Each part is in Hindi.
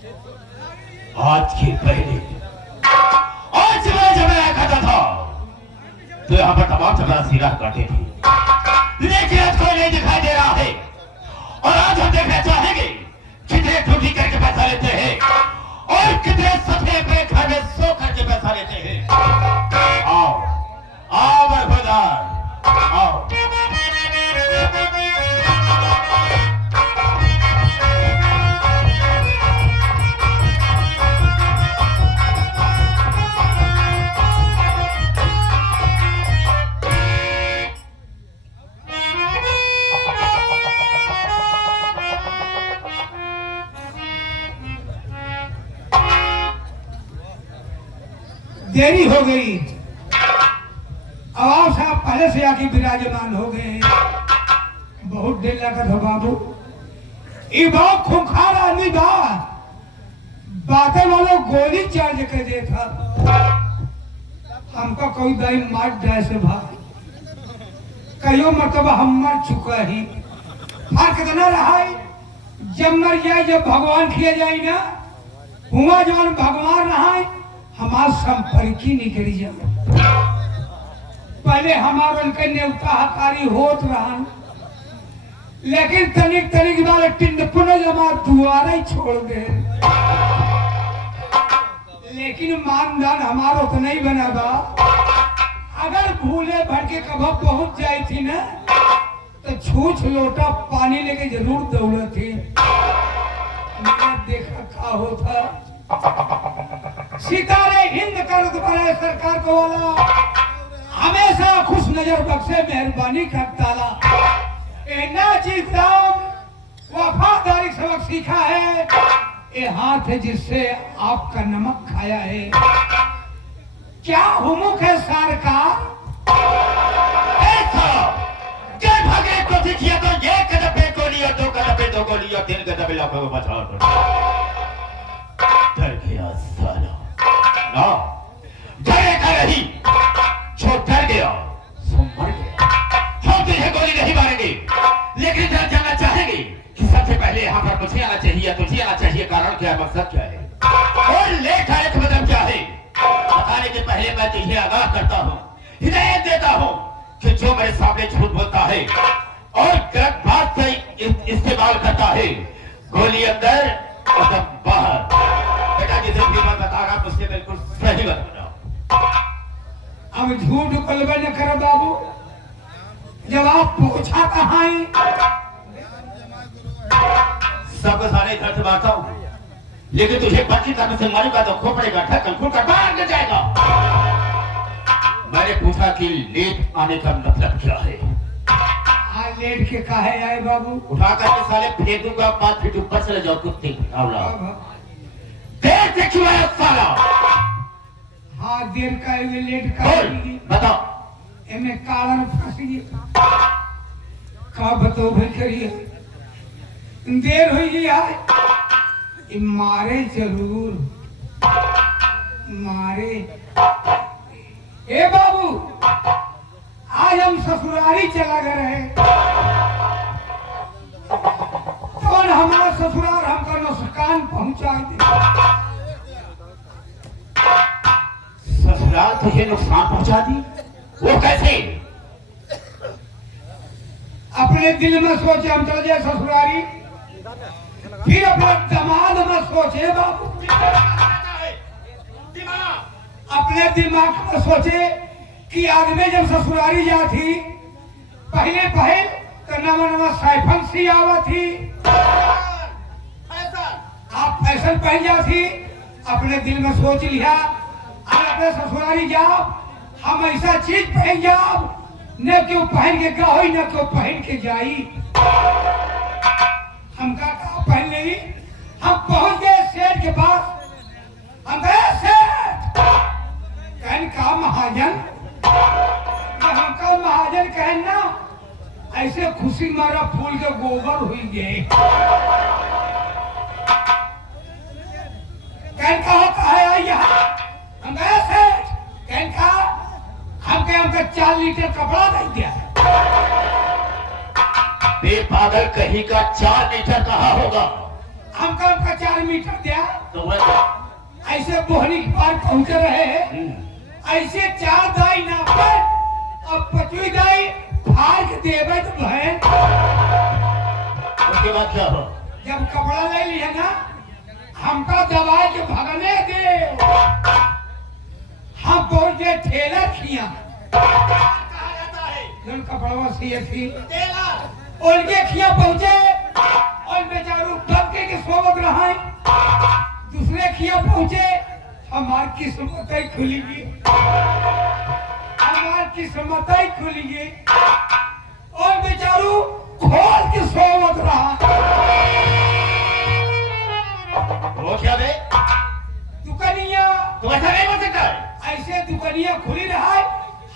आज के पहले आज मैं जब आया करता था तो यहाँ पर तमाम चपरासी रहा करते थे, लेकिन आज कोई नहीं दिखाई दे रहा है। और आज हम देखना चाहेंगे कितने ड्यूटी करके पैसा लेते हैं और कितने सफे पे घर में सो करके पैसा लेते हैं। आओ आओ बरखुरदार आओ। देरी हो गई, आवाज साहब पहले से आके विराजमान हो गए हैं। बहुत देर लगा था बाबू, ये बहुत खूंखार आदमी था, बातें वालों गोली चार्ज कर दे था। हमको कोई दाई मार जाए से भाई कहो मतलब हम मर चुका ही। फर्क इतना रहा है, जब मर जाए जब भगवान किया जाए ना हुआ जवान भगवान रहा है हमार संपर्की निकल जाए। पहले हमारा उनके न्योता हकारी होत रहा, लेकिन तनिक तनिक वाले टिंडपुन जमा दुआरा ही छोड़ दे। लेकिन मानदान हमारा उतना ही बना बा, अगर भूले भर के कब पहुंच जाई थी ना तो छूछ लोटा पानी लेके जरूर दौड़े थी। मैंने देखा क्या होता, सितारे हिंद करत बड़े सरकार को वाला हमेशा खुश नजर बख्शे मेहरबानी करता ला। ना जीतराम वफादारी सबक सीखा है, ये हाथ है जिससे आपका नमक खाया है। क्या हुमुक है सरकार, भागे को दिखिए तो ये कदम पे गोली और दो कदम पे दो गोली और तीन कदम पे लाखों को बचा डर गया साला ना, डरेगा नहीं, जो डर गया सो मर गया। हम तुझे गोली नहीं मारेंगे, लेकिन डर जाना चाहेंगे कि सबसे पहले यहाँ पर मुझे आना चाहिए, तुझे आना चाहिए। कारण क्या है, मकसद क्या है और लेट आए का मतलब क्या है, बताने के पहले मैं तुझे आगाह करता हूँ, हिदायत देता हूँ कि जो मेरे सामने झूठ बोलता है और गलत बात का इस्तेमाल करता है, गोली अंदर और बाहर। बेटा जिसे भी मैं बता रहा मुझसे बिल्कुल सही बताना। अब झूठ कलबे न कर बाबू, जब आप पूछा कहाँ है सबको सारे इधर से मारता हूँ, लेकिन तुझे बच्ची करने से मारूंगा तो खोपड़ेगा, ढक्कन खुल कर बाहर गिर जाएगा। मैंने पूछा कि लेट आने का मतलब क्या है। आज लेट के काहे आए बाबू, उठा करके साले फेंक दूंगा, 5 फीट ऊपर चले जाओ कुत्ते आवला। देर से क्यों आया साला? हाँ देर का है, लेट का है। बताओ एमे कारण फंसी का बताओ भाई करिए, देर हुई जी आए मारे जरूर मारे। ए बाबू आज हम ससुरारी चला गए हैं, कौन हमारा ससुराल हमका नुकसान पहुंचा दे। ससुराल तुझे नुकसान पहुंचा दी, वो कैसे? अपने दिल में सोचे हम चले जाए ससुरारी, फिर अपने दिमाग में सोचे बाबू, अपने दिमाग में सोचे कि आदमी जब ससुरारी जाती पहले पहल तो नवा नवा साइफन सी आवा थी, आप फैशन पहन जाती। अपने दिल में सोच लिया और अपने ससुरारी जाओ हम ऐसा चीज पहन जाओ न क्यों पहन के गई न क्यों पहन के जाई। हम का पहन ली, हम पहुंच गए सेठ के पास। हम गए सेठ कहन का महाजन, हमका महाजन कहन ना ऐसे खुशी मारा फूल के गोबर हुई गए। कहन का है यहाँ हम गए सेठ, कहन का हमके 4 लीटर कपड़ा दे दिया। बेपागल कहीं का 4 लीटर कहाँ होगा? हमका हमका 4 मीटर दिया तो वह ऐसे बोहनी के पार पहुंचे रहे ऐसे 4 दाई ना पर अब 25 दाई फाड़ के देवे तो बहन उसके बाद क्या हो जब कपड़ा ले लिया ना हमका दवाई के भगने दे हम पहुंच गए ठेला खिया कहा जाता है जन कपड़वा सिए थी टेलर उनके खिया पहुंचे और बेचारू दबके के सोवत रहा दूसरे खिया पहुंचे हमार किस्मत ही खुलेगी हमार किस्मत ही खुलेगी और बेचारू खोल के सोवत रहा वो क्या बे दुकानिया तो ऐसा नहीं हो सकता है ऐसे दुकानिया खुली रहा है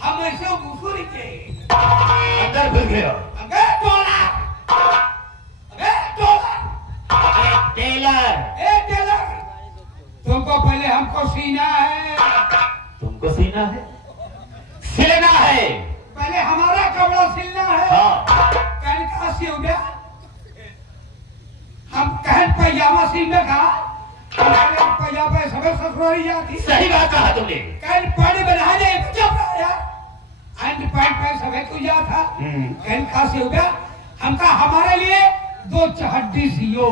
हम ऐसे घुसुर के अंदर घुस गया अबे टोला टेलर ए टेलर तुमको पहले हमको सीना है तुमको सीना है सिलना है पहले हमारा कपड़ा सिलना है हाँ कहन कहा सी हो गया हम कहन पैजामा सिलने का हमारे पैजामा सब ससुराली जाती सही बात कहा तुमने कहन पानी बना दे जब यार एंड पैंट पे सब कुछ जा था कहन कहा सी हो गया हमका हमारे लिए 2 चड्डी सियो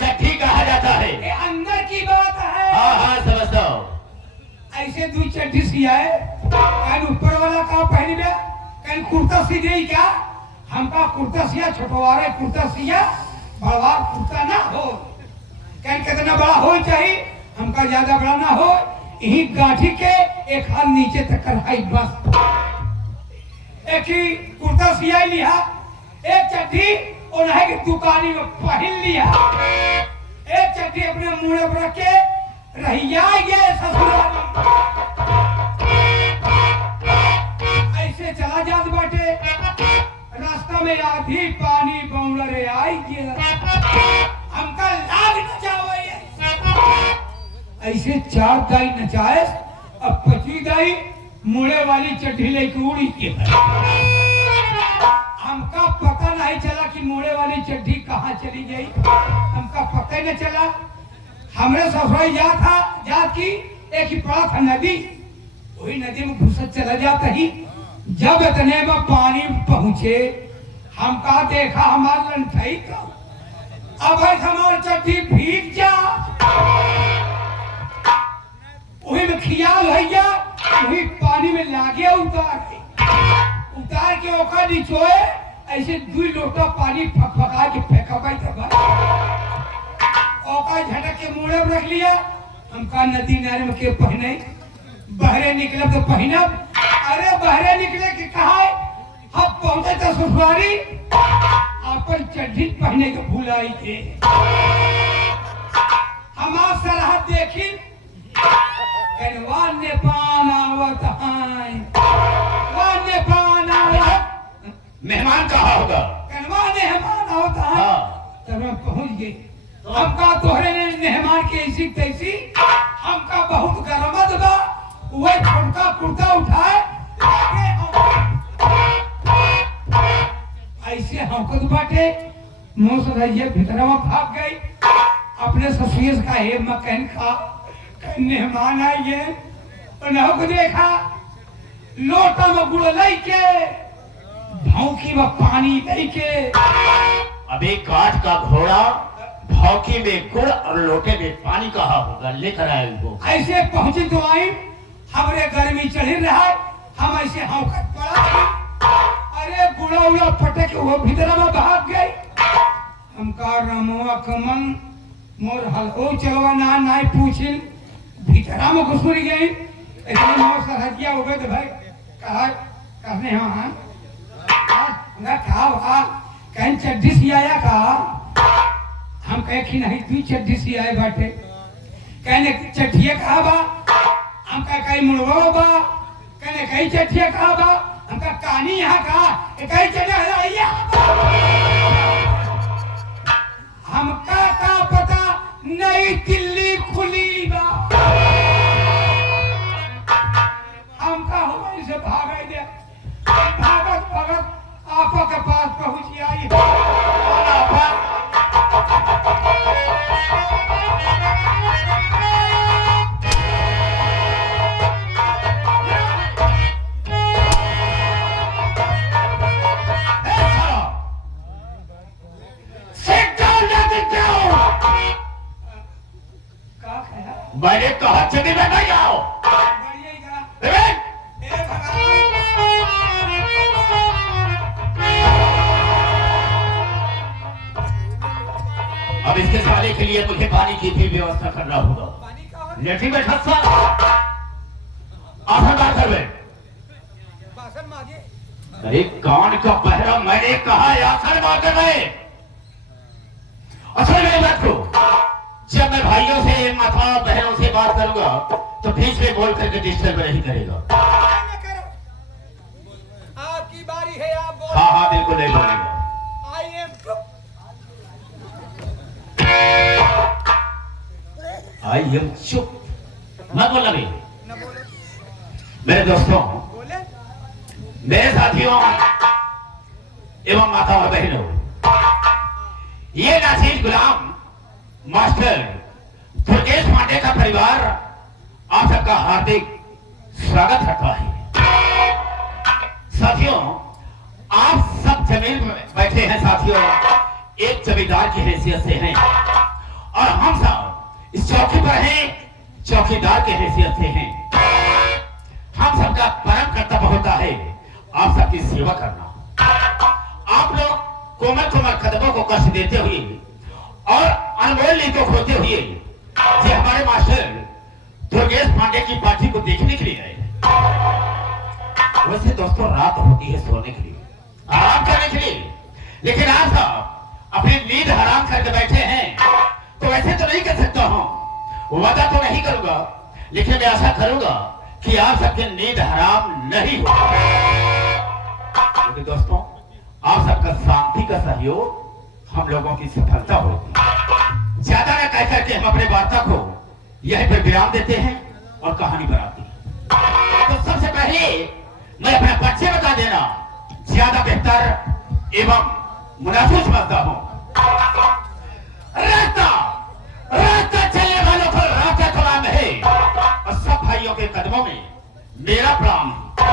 चट्टी कहा जाता है ये अंदर की बात है हाँ हाँ समझता हूँ ऐसे 2 चड्डी सिया है कहन ऊपर वाला का पहनी में कहन कुर्ता सी दे क्या हमका कुर्ता सिया छोटवारे कुर्ता सिया बड़ा कुर्ता ना हो कहन कितना बड़ा हो चाहिए हमका ज्यादा बड़ा ना हो यही गाठी के एक हाथ नीचे तक कराई बस एक ही कुर्ता सिया लिया एक चड्डी उन्हें की दुकानी में पहन लिया एक चड्डी अपने मुंह पर रख के रहिया ये ससुराली ऐसे चला जात बाटे रास्ता में आधी पानी बौलरे आई हमका लाग न जावे ऐसे 4 दाई नचाए अब 25 दाई मुड़े वाली चड्डी लेके उड़ी के हमका पता नहीं चला कि मुड़े वाली चड्डी कहाँ चली गई हमका पता ही न चला हमरे ससुराल जा की एक ही पड़ा था नदी वही नदी में घुसत चला जाता ही जब इतने में पानी पहुंचे हमका देखा हमारा लंठई का अब हमारी चड्डी भीग जा वही में खियाल भैया वही पानी में लागे उतार के ओका निचोए ऐसे 2 लोटा पानी फकफका के फेंका तब ओका झटक के मुड़े में रख लिया हमका नदी नारे में के पहने बहरे निकले तो पहनब अरे बहरे निकले के कहा हम पहुंचे तो ससुरारी अपन चड्डी पहने के भूलाई के हमार सरहद देखी कनवान ने पान आवत हैं वान ने पान आवत मेहमान कहाँ होगा कनवान ने मेहमान आवत हैं हाँ तब हम पहुंच गए हमका तोहरे ने मेहमान के ऐसी तैसी हमका बहुत गरमत बा वही छोटका कुर्ता उठाए ऐसे हमको तो बाटे मुंह से रहिए भीतर में भाग गई अपने ससुर का हे मकन खा मेहमान आइए उन्हों को देखा लोटा में गुड़ लाई के भौंकी में पानी दे के अबे काठ का घोड़ा भौकी में गुड़ और लोटे में पानी कहा होगा लेकर आए उनको ऐसे पहुंचे तो आई हमरे गर्मी चढ़ी रहा हम ऐसे हौकत पड़ा अरे गुड़ा उड़ा फटक वो भीतर में भाग गई हमका रमुआ कमन मोर हल्को चलवा ना नाई पूछिन भीतरा में घुसुर गई इतने मोर सरहदिया हो गए तो भाई कहा करने हाँ ना कहा वहा कहीं चड्डी सी आया कहा हम कहे कि नहीं 2 चड्डी सी आए बाटे कहने चड्डिया कहा बा हम कहीं मुड़वा बा कहने कहीं चड्डिया कहा बा हमका कहानी यहाँ कहा कहीं चढ़ा हमका का पता नई दिल्ली खुली बा हमका हमारी से भागे दे भागत भागत आपा के पास पहुंच आई मैंने कहा जमीन में बैठ जाओ। बढ़िएगा। ए, हे भगवान। अब इसके साले के लिए मुझे पानी की भी व्यवस्था करना होगा। पानी का हो? लेठी में ठस्सा आसन बार कर बैठ। बासन मांगे। अरे कान का पहरा, मैंने कहा आसन बार कर बैठ। असल में बात को जब मैं भाइयों से माता बहनों से बात करूंगा तो बीच में बोल करके डिस्टर्ब नहीं करेगा। ना करो। आपकी बारी है, आप बोलो। हाँ हाँ बिल्कुल नहीं बोलेगा। आई एम चुप। आई एम चुप। मैं बोलना भी। न बोलो। मेरे दोस्तों, बोले। मेरे साथियों एवं माता और बहनों, ये नासिर गुलाम मास्टर दुर्गेश पांडे का परिवार आप सबका हार्दिक स्वागत करता है। साथियों, आप सब जमीन में बैठे हैं साथियों, एक जमींदार की हैसियत से हैं और हम सब इस चौकी पर हैं, चौकीदार की हैसियत से हैं। हम सबका परम कर्तव्य होता है आप सबकी सेवा करना। आप लोग कोमल कोमल कदमों को कष्ट देते हुए और अनमोल नींद को खोते हुए ये हमारे मास्टर दुर्गेश पांडे की पार्टी को देखने के लिए आए। वैसे दोस्तों रात होती है सोने के लिए, आराम करने के लिए, लेकिन आप सब अपनी नींद हराम करके बैठे हैं तो वैसे तो नहीं कर सकता हूं, वादा तो नहीं करूंगा, लेकिन मैं आशा करूंगा कि आप सबकी नींद हराम नहीं हो। क्योंकि दोस्तों आप सबका शांति का सहयोग हम लोगों की सफलता होगी। ज्यादा न कह करके हम अपने वार्ता को यहीं पर विराम देते हैं और कहानी बनाते हैं। तो सबसे पहले मैं अपना परिचय बता देना ज्यादा बेहतर एवं मुनासिब समझता हूं। रास्ता रास्ता चलने वालों को रास्ता का नाम है और सब भाइयों के कदमों में मेरा प्रणाम है।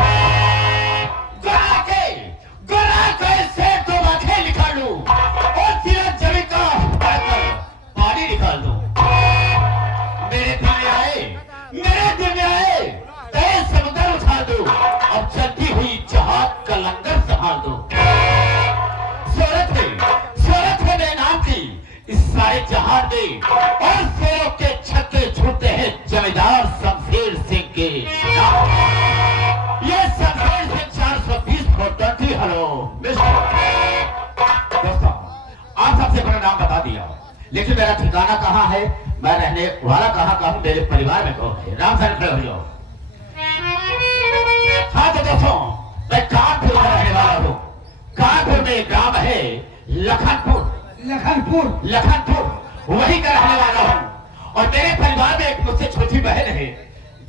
गुरा के से तो आंखें निकाल लूं और तेरा जमीन का पानी निकाल दूं। मेरे दिल में आए, मेरे दिल में आए तेज समुद्र उठा दूं और चलती हुई जहाज का लंगर संभाल दूं। शोहरत है मेरे नाम की इस सारे जहान में और शेरों के छक्के छूटते हैं जमींदार शमशेर सिंह के नाम। ये शमशेर सिंह 420 फोर्टी। हेलो दोस्तों, आप सबसे बड़ा नाम बता दिया, लेकिन मेरा ठिकाना कहाँ है, मैं रहने वाला कहाँ का हूँ, मेरे परिवार में कौन है? राम सर खड़े हो जाओ। हाँ तो दोस्तों, मैं कानपुर में रहने वाला हूँ। कानपुर में एक ग्राम है लखनपुर, वही का रहने वाला हूँ। और मेरे परिवार में एक मुझसे छोटी बहन है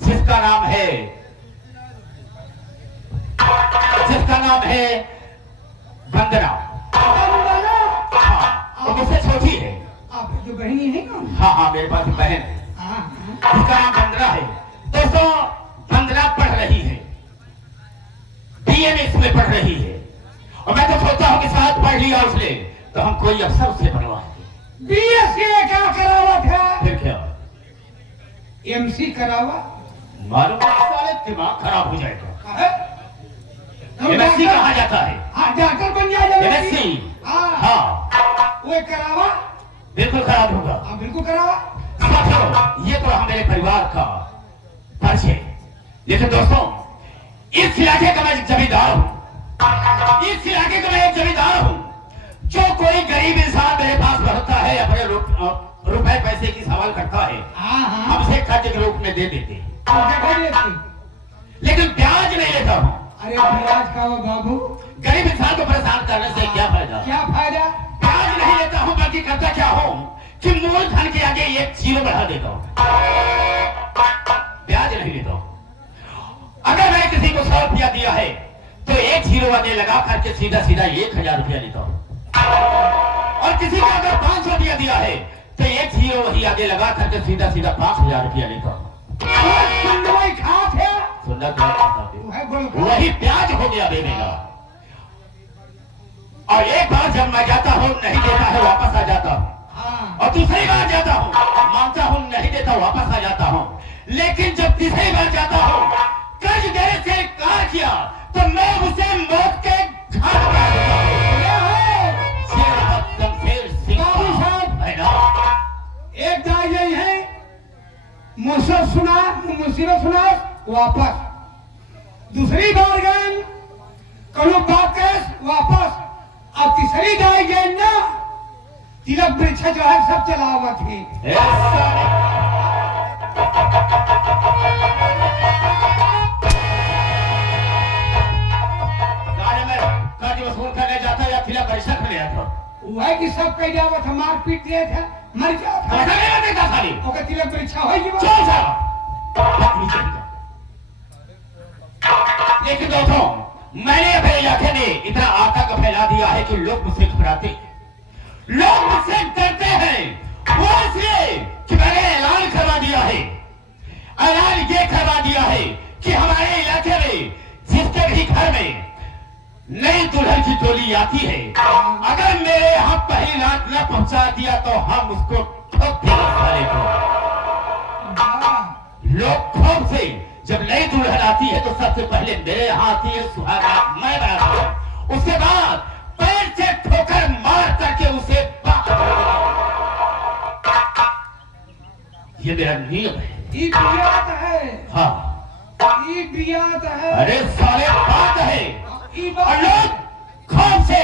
जिसका नाम है वंदना। हाँ, वो मुझसे छोटी है। आप जो बहनी है ना? हाँ हाँ, मेरे पास एक बहन है जिसका नाम वंदना है। दोस्तों, वंदना पढ़ रही है, बीए में इसमें पढ़ रही है और मैं तो सोचता हूँ कि साथ पढ़ लिया उसने तो हम कोई अफसर उससे बनवाएंगे। बीएससी क्या करावा था? फिर क्या एमसी करावा? मालूम साले दिमाग खराब हो जाएगा। हम एमएससी डॉक्टर- कहा जाता है। हाँ, डॉक्टर बन जाएगा। एमएससी हाँ वो करावा? बिल्कुल खराब होगा। हाँ, बिल्कुल करावा। साथियों, ये तो हमारे परिवार का परिचय। लेकिन दोस्तों, इस इलाके का मैं जमींदार हूँ। इस इलाके का मैं एक जमींदार हूँ। जो कोई गरीब इंसान मेरे पास रहता है, अपने रुपए पैसे की सवाल करता है, हाँ हाँ। हमसे कर्ज के रूप में दे देते हैं, जगह देती। लेकिन ब्याज नहीं लेता हूँ। अरे ब्याज का वो बाबू, गरीब इंसान को परेशान करने से क्या फायदा? क्या फायदा? ब्याज नहीं लेता हूँ, बल्कि करता क्या हूँ कि मूलधन के आगे एक जीरो बढ़ा देता हूँ। ब्याज नहीं लेता हूँ। अगर मैं किसी को 100 रुपया दिया है तो एक जीरो आगे लगा करके सीधा सीधा 1000 रुपया लेता हूँ। और किसी को अगर 500 रुपया दिया है तो एक जीरो वही आगे लगा करके सीधा सीधा 5000 रुपया लेता हूँ। सुनवाई खात है। सुनना क्या कहता हूँ? वो है गोलका। वही ब्याज हो गया देने का। और एक बार जब मैं जाता हूँ नहीं देता है वापस आ जाता हूँ, हाँ। और दूसरी बार जाता हूँ मांगता हूँ नहीं देता हमेशा वापस आ जाता हूँ, लेकिन जब तीसरी बार जाता हूँ, कर्ज देने से इनकार किया तो मैं उसे मौत के घाट उतार देता हूँ। शेर अब शमशेर सिंह बाबू साहब। है ना? एक दाई यही है, मुसीबत सुना वापस, दूसरी बार गए करो बात कर वापस, अब तीसरी दाई गए ना तिलक वृक्ष जो है सब चला हुआ थे। कर्ज वसूल करने जाता या तिलक परीक्षा करने जाता? वह कि सब कह जावा था, मार पीट दिए थे, मर गया था। ऐसा नहीं होता खाली। ओके तिलक परीक्षा हो गई। चल जा। लेकिन दोस्तों, मैंने अपने इलाके में इतना आतंक फैला दिया है कि लोग मुझसे घबराते, लोग मुझसे डरते हैं। वो इसलिए कि मैंने ऐलान करवा दिया है, ऐलान ये करवा दिया है कि हमारे इलाके में जिसके भी घर में नई दुल्हन की डोली आती है, अगर मेरे यहाँ पहली रात न पहुंचा दिया तो हम उसको ठोक देंगे साले को। लोग खूब से जब नई दुल्हन आती है तो सबसे पहले मेरे यहाँ आती है, सुहागा मैं बनाता हूँ, उसके बाद पैर से ठोकर मार करके उसे ये मेरा नियम है। ये बियात है। हाँ, ये बियात है। अरे साले बात है। और लोग खूब से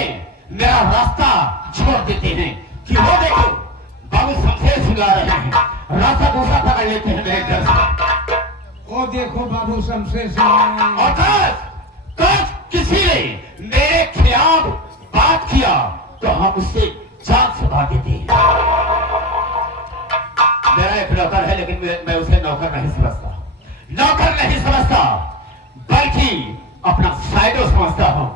मेरा रास्ता छोड़ देते हैं कि वो देखो बाबू शमशेर सिंह आ रहे हैं, रास्ता दूसरा पकड़ लेते हैं मेरे घर से। वो देखो बाबू शमशेर सिंह। और कस किसी ने मेरे खिलाफ बात किया तो हम उससे जान से मार देते हैं। मेरा एक नौकर है, लेकिन मैं उसे नौकर नहीं समझता, नौकर नहीं समझता, बल्कि अपना साइडो समझता हूँ।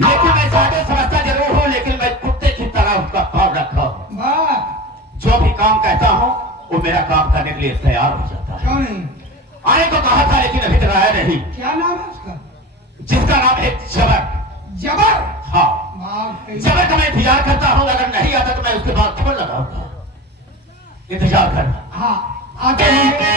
लेकिन मैं साइडो समझता जरूर हूँ, लेकिन मैं कुत्ते की तरह उसका काम रखा हूँ। जो भी काम कहता हूँ वो मेरा काम करने के लिए तैयार हो जाता है। क्यों नहीं? आने को कहा था लेकिन अभी तक आया नहीं। क्या नाम है उसका? जिसका नाम है जबर। जबर? हाँ, जबर का मैं इंतजार करता हूँ, अगर नहीं आता तो मैं उसके बाद छोड़ लगाऊंगा। इंतजार कर। हाँ, आते हैं।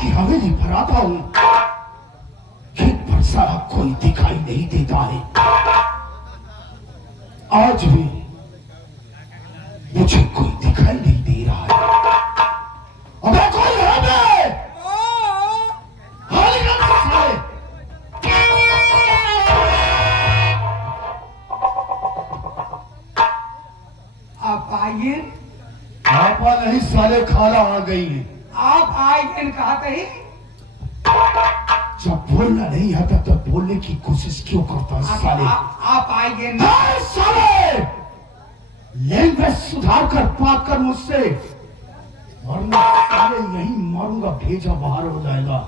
की हवेली पर आता हूं, खेत पर सारा कोई दिखाई नहीं देता है। आज भी मुझे कोई दिखाई नहीं दे रहा है। अबे कोई है बे? हाली का है। आप आइए। आपा नहीं साले खाला आ गई है। आप आइए कहा कही। जब बोलना नहीं आता तो बोलने की कोशिश क्यों करता है साले? आप आइए ना। हाँ, साले लैंग्वेज सुधार कर बात कर मुझसे, वरना साले यही मारूंगा, भेजा बाहर हो जाएगा।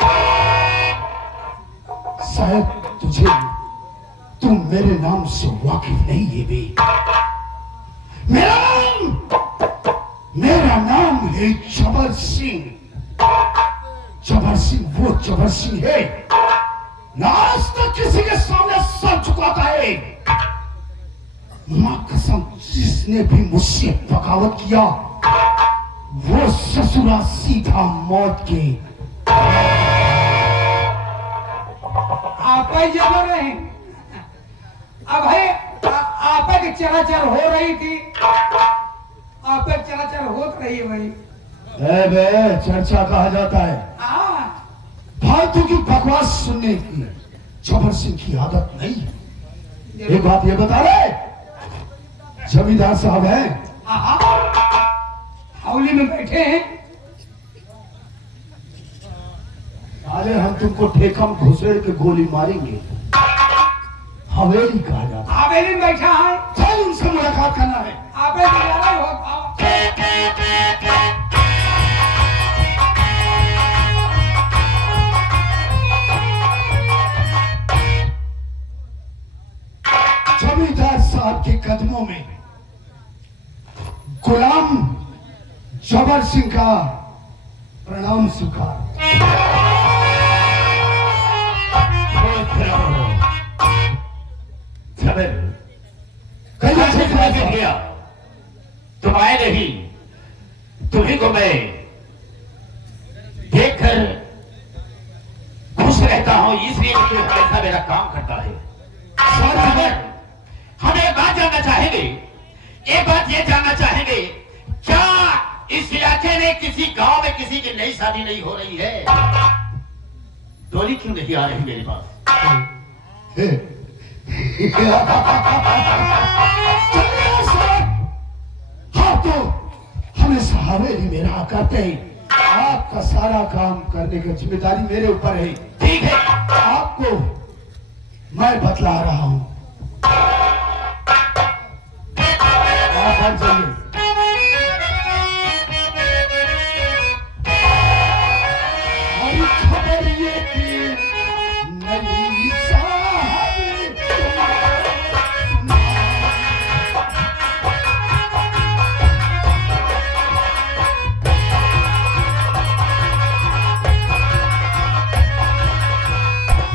शायद तुम मेरे नाम से वाकिफ नहीं है बे। मेरा नाम है जबर सिंह। जबर सिंह वो जबर सिंह है ना आज तक किसी के सामने सर झुकाता है। मां कसम, जिसने भी मुझसे बगावत किया वो ससुरा सीधा मौत के। आप ही जबर रहे। अब है आप की चलाचल हो रही थी, आप चलाचल होत रही है भाई। ए बे, चर्चा कहा जाता है, हाँ, फालतू की बकवास सुनने की जबर सिंह की आदत नहीं है। एक बात ये बता रहे, जमींदार साहब हैं, हौली में बैठे हैं। अरे हम तुमको ठेकम घुसेड़ के गोली मारेंगे। हवेली कहा जाता हवेली में बैठा है, है। चल उनसे मुलाकात करना है। आपे दिलाना हो आओ। जमींदार साहब के कदमों में गुलाम जबर सिंह का प्रणाम स्वीकार। गया तुम आए नहीं, तुम्ही को मैं देखकर खुश रहता हूं, इसलिए मुझे हमेशा मेरा काम करता है। हम एक बात जानना चाहेंगे, एक बात ये जानना चाहेंगे, क्या इस इलाके में किसी गांव में किसी की नई शादी नहीं हो रही है? डोली क्यों नहीं आ रही मेरे पास? हाँ तो हमेशा हवेली में रहा करते हैं। आपका सारा काम करने की जिम्मेदारी मेरे ऊपर है। ठीक है, आपको मैं बतला रहा हूं। आप आ जाइए। हमारी खबर ये कि नई साहब सुना।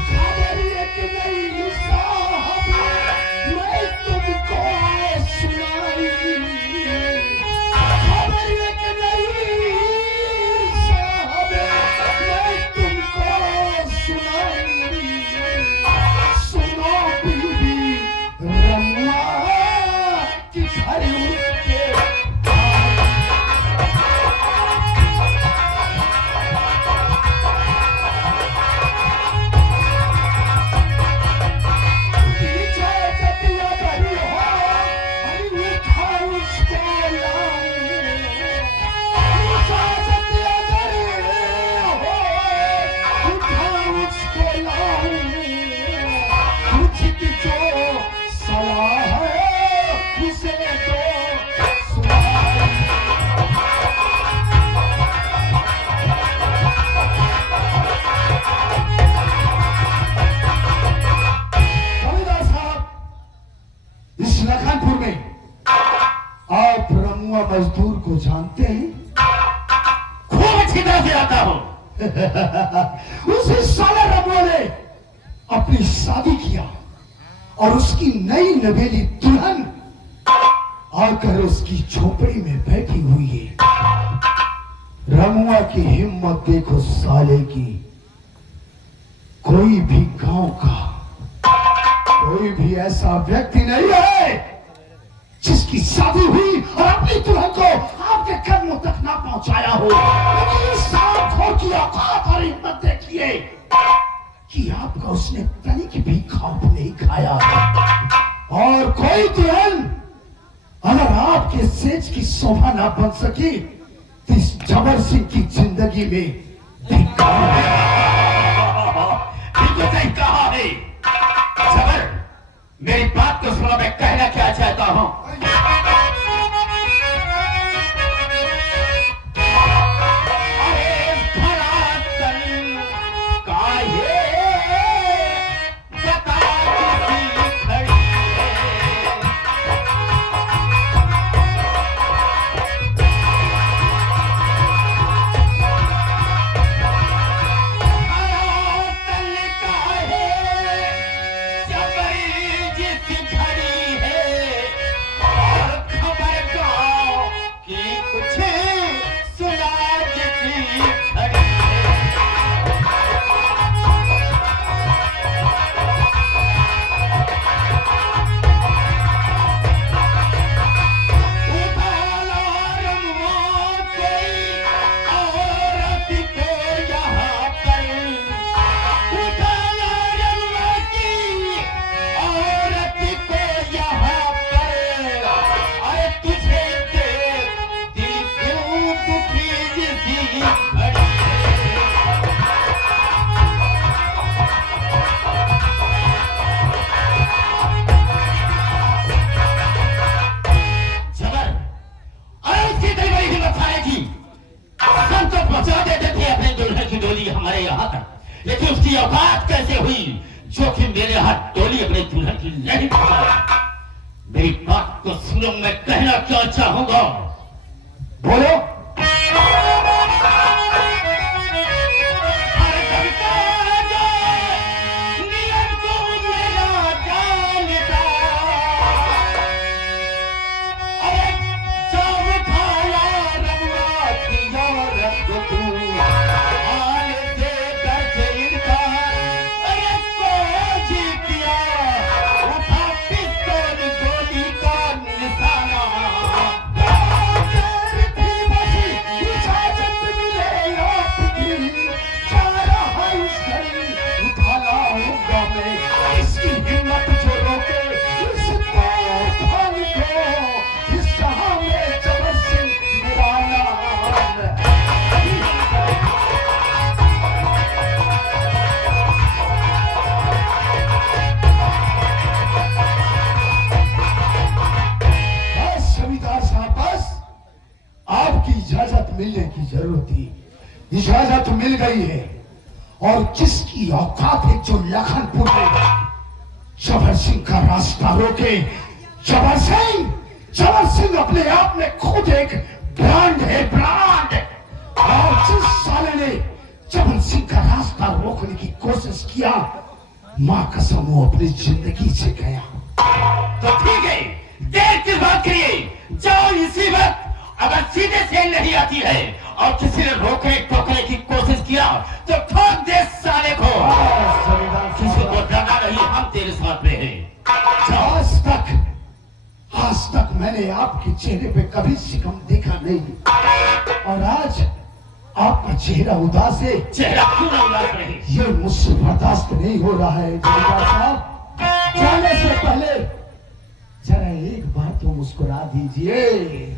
खबर ये कि नई साहब मैं तुमको सुनाई। खबर ये कि नई साहब मैं तुमको सुनाई। सुनो बीबी रमुआ कि घर उसके पीछे जतिया बनी हो, अरे उठा उसको लाऊं। पीछे जतिया बनी हो, उठा उसको लाऊं। तुझकी जो सलाह है उसे तो सुना। जमींदार साहब, इस लखनपुर में आप रमुआ मजदूर को जानते हैं? खूब अच्छी तरह से आता हूं। उसी साले रमुआ ने अपनी शादी किया और उसकी नई नवेली दुल्हन आकर उसकी झोपड़ी में बैठी हुई है। रमुआ की हिम्मत देखो साले की। कोई भी गांव का कोई भी ऐसा व्यक्ति नहीं है जिसकी शादी हुई और अपनी दुल्हन को आपके कदमों तक ना पहुंचाया हो। लेकिन इस सालखोर की औकात और हिम्मत देखिए कि आपका उसने तनिक भी खौफ नहीं खाया। और कोई दुल्हन अगर आपके सेज की शोभा ना बन सकी तो इस जबर सिंह की जिंदगी में धिक्कार है। बिल्कुल सही कहा है जबर। मेरी बात को सुनो, मैं कहना क्या चाहता हूं। अरे धरातल का ये बता किसी खड़ी है। धरातल का है जबर जिस खड़ी है। हुई हमारे यहाँ तक, लेकिन उसकी औकात कैसे हुई जो कि मेरे हाथ टोली अपने दुल्हन की नहीं पकड़ा। मेरी बात को सुनो, मैं कहना क्या चाहूंगा। बोलो। मिलने की जरूरत थी, इजाजत मिल गई है। और जिसकी औकात है जो लखनपुर में जबर सिंह का रास्ता रोके, जबर सिंह अपने आप में खुद एक ब्रांड है, ब्रांड। और जिस साले ने जबर सिंह का रास्ता रोकने की कोशिश किया, मां कसम वो अपनी जिंदगी से गया। तो ठीक है, देर किस बात करिए, जाओ इसी वक्त। अगर सीधे से नहीं आती है और किसी ने रोकने टोकने की कोशिश किया तो ठोक दे साले को। किसी को डरना नहीं, हम तेरे साथ में हैं। आज तक मैंने आपके चेहरे पे कभी शिकम देखा नहीं, और आज आपका चेहरा उदास है। चेहरा क्यों उदास नहीं? ये मुझसे बर्दाश्त नहीं हो रहा है। जमींदार साहब, जाने से पहले जरा एक बार तो मुस्कुरा दीजिए।